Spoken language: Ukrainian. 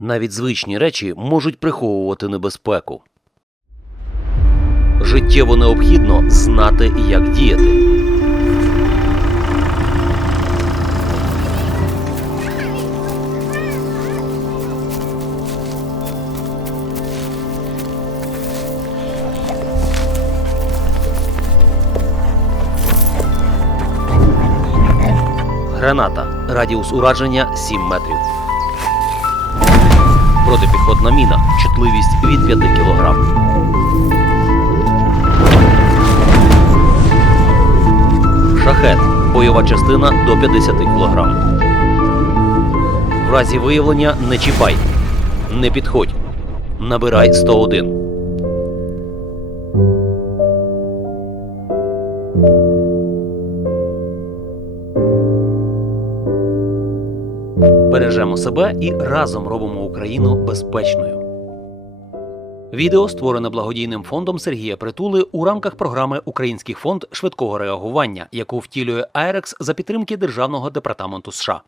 Навіть звичні речі можуть приховувати небезпеку. Життєво необхідно знати, як діяти. Граната. Радіус ураження 7 метрів. Протипіхотна міна. Чутливість від 5 кг. Шахет. Бойова частина до 50 кг. В разі виявлення не чіпай. Не підходь. Набирай 101. Бережемо себе і разом робимо Україну безпечною. Відео створене благодійним фондом Сергія Притули у рамках програми Український фонд швидкого реагування, яку втілює АЕРЕКС за підтримки Державного департаменту США.